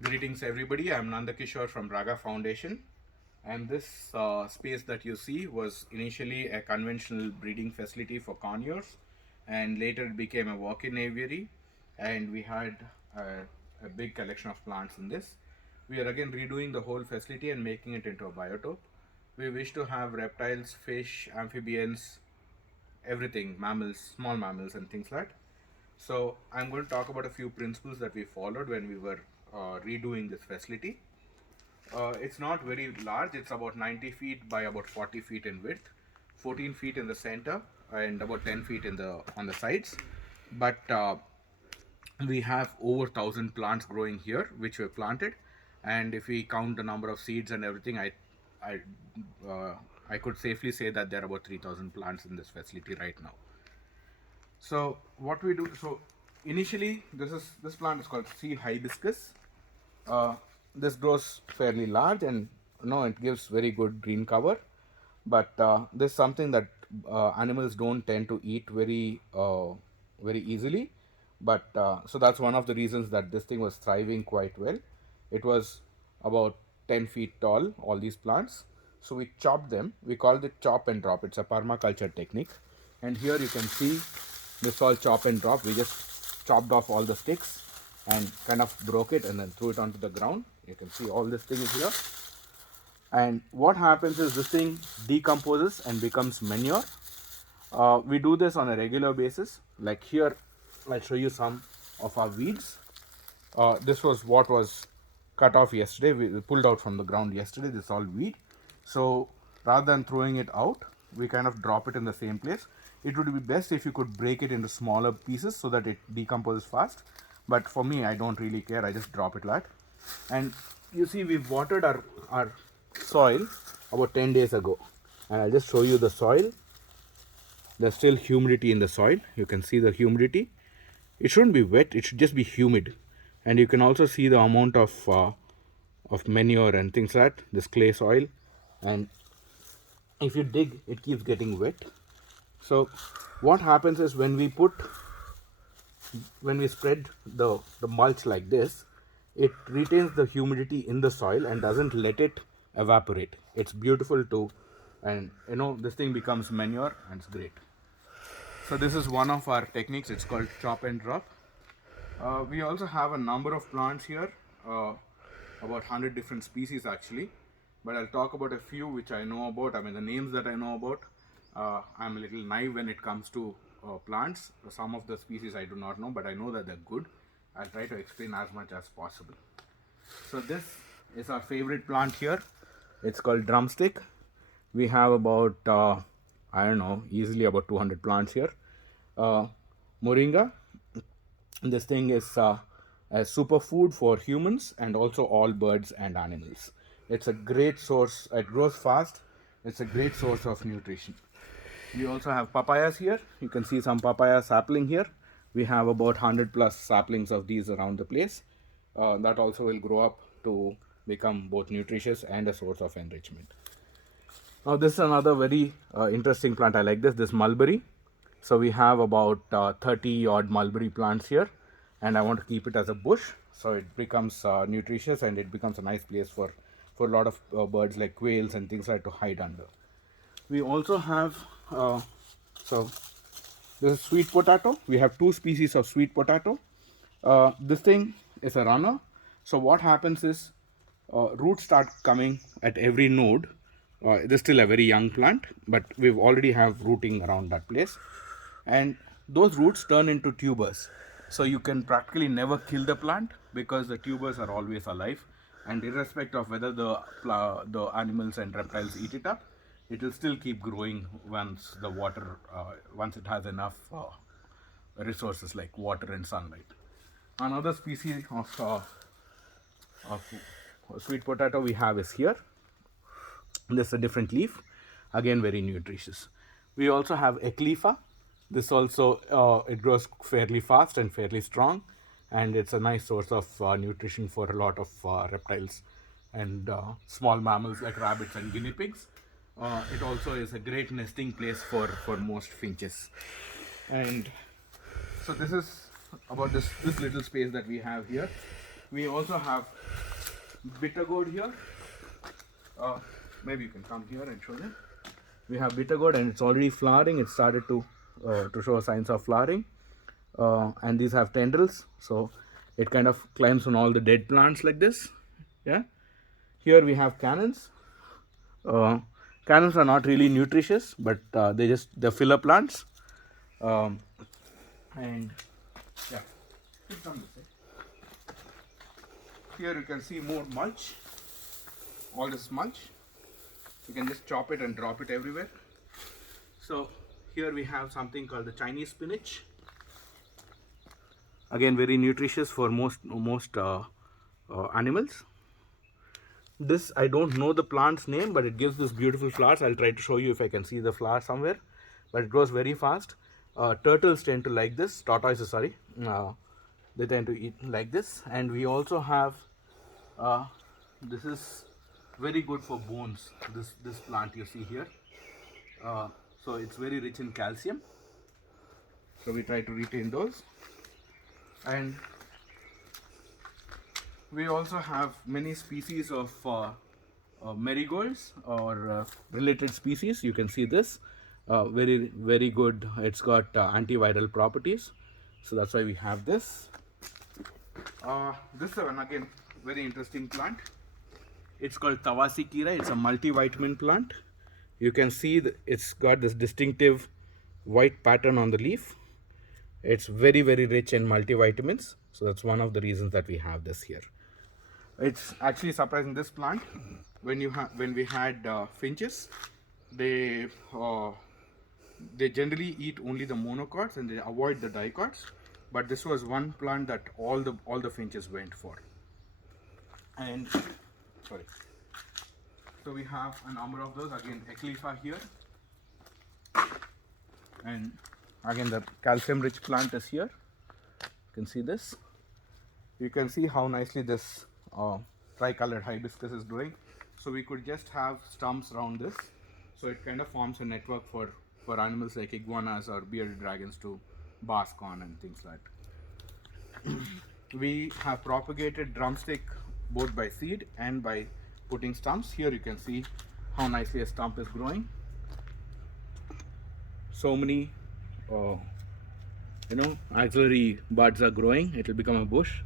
Greetings everybody, I'm Nanda Kishore from Raga Foundation, and this space that you see was initially a conventional breeding facility for conures, and later it became a walk-in aviary, and we had a big collection of plants in this. We are again redoing the whole facility and making it into a biotope. We wish to have reptiles, fish, amphibians, everything, mammals, small mammals and things like that. So I'm going to talk about a few principles that we followed when we were redoing this facility. It's not very large, it's about 90 feet by about 40 feet in width, 14 feet in the center and about 10 feet in the on the sides. But we have over 1,000 plants growing here which were planted, and if we count the number of seeds and everything, I uh, I could safely say that there are about 3,000 plants in this facility right now. So what we do, so initially this plant is called sea hibiscus. uh, this grows fairly large, and it gives very good green cover, but this is something that animals don't tend to eat very easily. But so that's one of the reasons that this thing was thriving quite well. It was about 10 feet tall, all these plants. So we chopped them. We called it chop and drop. It's a permaculture technique. And here you can see this all chop and drop. We just chopped off all the sticks and kind of broke it and then threw it onto the ground. You can see all this thing is here. And what happens is this thing decomposes and becomes manure. We do this on a regular basis. Like here, I'll show you some of our weeds. This was what was cut off yesterday. We pulled out from the ground yesterday. This is all weed. So rather than throwing it out, we kind of drop it in the same place. It would be best if you could break it into smaller pieces so that it decomposes fast. But for me, I don't really care. I just drop it like. And you see, we've watered our soil about 10 days ago. And I'll just show you the soil. There's still humidity in the soil. You can see the humidity. It shouldn't be wet, it should just be humid. And you can also see the amount of manure and things like that, this clay soil. And if you dig, it keeps getting wet. So what happens is when we spread the mulch like this, it retains the humidity in the soil and doesn't let it evaporate. It's beautiful too, and this thing becomes manure and it's great. So this is one of our techniques. It's called chop and drop. We also have a number of plants here, about 100 different species actually, but I'll talk about a few which I know about. I mean, the names that I know about. I'm a little naive when it comes to plants. Some of the species I do not know, but I know that they're good. I'll try to explain as much as possible. So this is our favorite plant here. It's called drumstick. We have about, I don't know, easily about 200 plants here. Moringa. This thing is a superfood for humans and also all birds and animals. It's a great source. It grows fast. It's a great source of nutrition. We also have papayas here. You can see some papaya sapling here. We have about 100 plus saplings of these around the place. That also will grow up to become both nutritious and a source of enrichment. Now this is another very interesting plant. I like this mulberry. So we have about 30 odd mulberry plants here, and I want to keep it as a bush so it becomes nutritious and it becomes a nice place for a lot of birds like quails and things like to hide under. We also have so this is sweet potato. We have two species of sweet potato. This thing is a runner. So what happens is roots start coming at every node. It is still a very young plant, but we've already have rooting around that place, and those roots turn into tubers. So you can practically never kill the plant because the tubers are always alive, and irrespective of whether the animals and reptiles eat it up, it will still keep growing once the water once it has enough resources like water and sunlight. Another species of sweet potato we have is here. This is a different leaf, again very nutritious. We also have eclefa. This also it grows fairly fast and fairly strong, and it's a nice source of nutrition for a lot of reptiles and small mammals like rabbits and guinea pigs. It also is a great nesting place for most finches. And so this is about this little space that we have here. We also have bitter gourd here. Maybe you can come here and show them. We have bitter gourd and it's already flowering. It started to show signs of flowering. And these have tendrils, so it kind of climbs on all the dead plants like this. Yeah. Here we have cannons. Cannons are not really nutritious, but they're filler plants. Um, and yeah, please come this way. Here you can see more mulch. All this mulch. You can just chop it and drop it everywhere. So here we have something called the Chinese spinach. Again, very nutritious for most animals. This, I don't know the plant's name, but it gives this beautiful flowers. I'll try to show you if I can see the flower somewhere, but it grows very fast. Turtles tend to like this, tortoises, sorry. They tend to eat like this. And we also have, this is very good for bones, this plant you see here. So it's very rich in calcium. So we try to retain those. And we also have many species of marigolds or related species. You can see this, very good. It's got antiviral properties, so that's why we have this. This one again, very interesting plant. It's called Tawasi Kira. It's a multivitamin plant. You can see it's got this distinctive white pattern on the leaf. It's very rich in multivitamins, so that's one of the reasons that we have this here. It's actually surprising, this plant, when we had finches, they generally eat only the monocots and they avoid the dicots, but this was one plant that all the finches went for. And sorry, so we have a number of those. Again, eclifa here, and again the calcium rich plant is here. You can see this. You can see how nicely this tricolored hibiscus is doing. So we could just have stumps around this, so it kind of forms a network for animals like iguanas or bearded dragons to bask on and things like that. We have propagated drumstick both by seed and by putting stumps. Here you can see how nicely a stump is growing. So many auxiliary buds are growing. It will become a bush.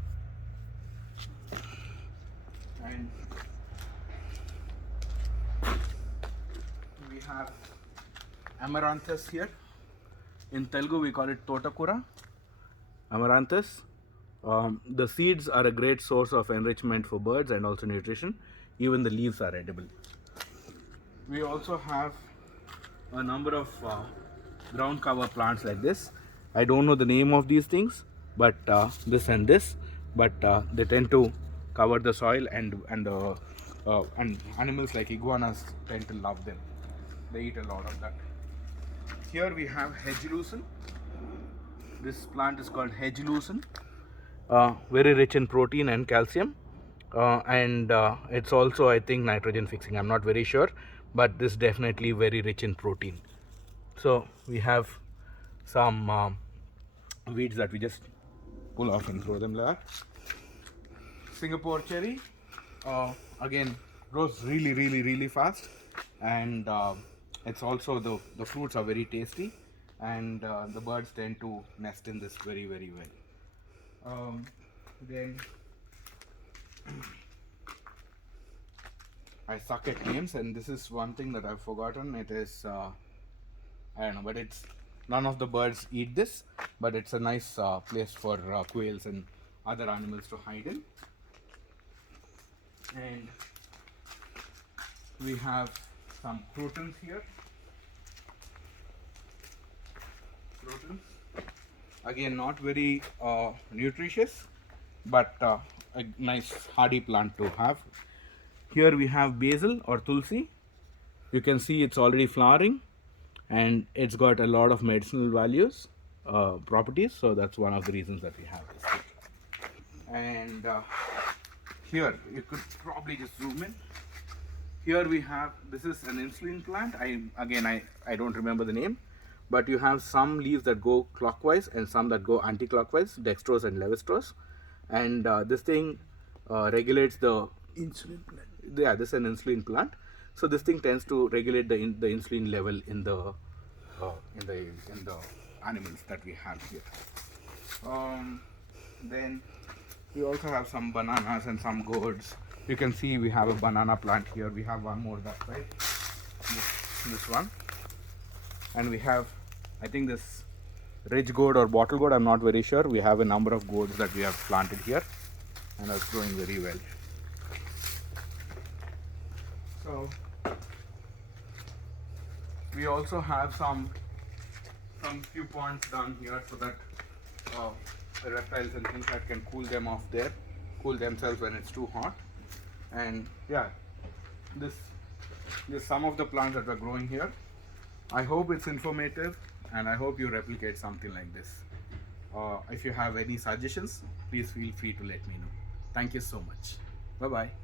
And we have amaranthus here. In Telugu we call it Totakura. Amaranthus. The seeds are a great source of enrichment for birds and also nutrition. Even the leaves are edible. We also have a number of ground cover plants like this. I don't know the name of these things, but this and this, but they tend to cover the soil, and animals like iguanas tend to love them. They eat a lot of that. Here we have hedge lucerne. This plant is called hedge lucerne. Very rich in protein and calcium, and it's also, I think, nitrogen fixing. I'm not very sure, but this is definitely very rich in protein. So we have some weeds that we just pull off and throw them there. Singapore cherry, again, grows really fast, and it's also the fruits are very tasty, and the birds tend to nest in this very well. Then I suck at names, and this is one thing that I've forgotten. It is I don't know, but it's none of the birds eat this, but it's a nice place for quails and other animals to hide in. And we have some crotons here. Crotons, again, not very nutritious, but a nice hardy plant to have. Here we have basil or tulsi. You can see it's already flowering, and it's got a lot of medicinal values, properties, so that's one of the reasons that we have this here. And here you could probably just zoom in. Here we have, this is an insulin plant. I don't remember the name, but you have some leaves that go clockwise and some that go anti-clockwise, dextrose and levostrose. And this thing regulates the, Insulin plant. yeah, this is an insulin plant. So this thing tends to regulate the insulin level in the in the animals that we have here. Then we also have some bananas and some gourds. You can see we have a banana plant here. We have one more that side. This one, and we have, I think, this ridge gourd or bottle gourd. I'm not very sure. We have a number of gourds that we have planted here, and are growing very well. So we also have some few ponds down here so that the reptiles and things that can cool them off there, cool themselves when it's too hot. And yeah, this is some of the plants that are growing here. I hope it's informative, and I hope you replicate something like this. If you have any suggestions, please feel free to let me know. Thank you so much. Bye bye.